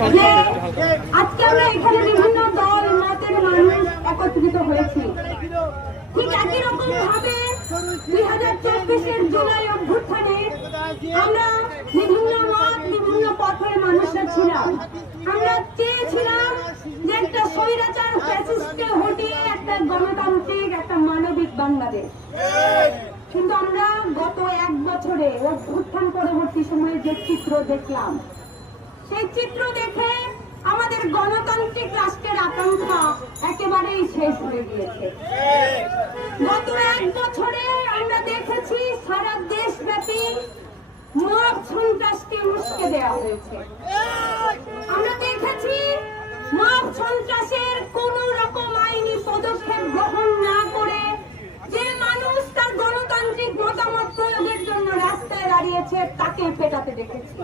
আজকে আমরা এখানে বিভিন্ন দল মতের মানুষ একত্রিত হয়েছি। ঠিক একই রকম ভাবে দুই হাজার চব্বিশের জুলাই অভ্যুত্থানে আমরা বিভিন্ন মত, বিভিন্ন পথের মানুষরা ছিলাম। আমরা চেয়েছিলাম যে একটা স্বৈরাচার ফ্যাসিস্টকে হটিয়ে একটা গণতান্ত্রিক, একটা মানবিক বাংলাদেশ। কিন্তু আমরা গত এক বছরে অভ্যুত্থান পরবর্তী সময়ে যে চিত্র দেখলাম সেই চিত্র দেখে আমাদের গণতান্ত্রিক রাষ্ট্রের আকাঙ্ক্ষা একেবারেই শেষ হয়ে গিয়েছে। গত এক বছরে আমরা দেখেছি সারা দেশব্যাপী দেওয়া হয়েছে। আমরা দেখেছি আইনি পদক্ষেপ গ্রহণ না করে যে মানুষ তার গণতান্ত্রিক জন্য রাস্তায় দাঁড়িয়েছে, তাকে পেটাতে দেখেছি।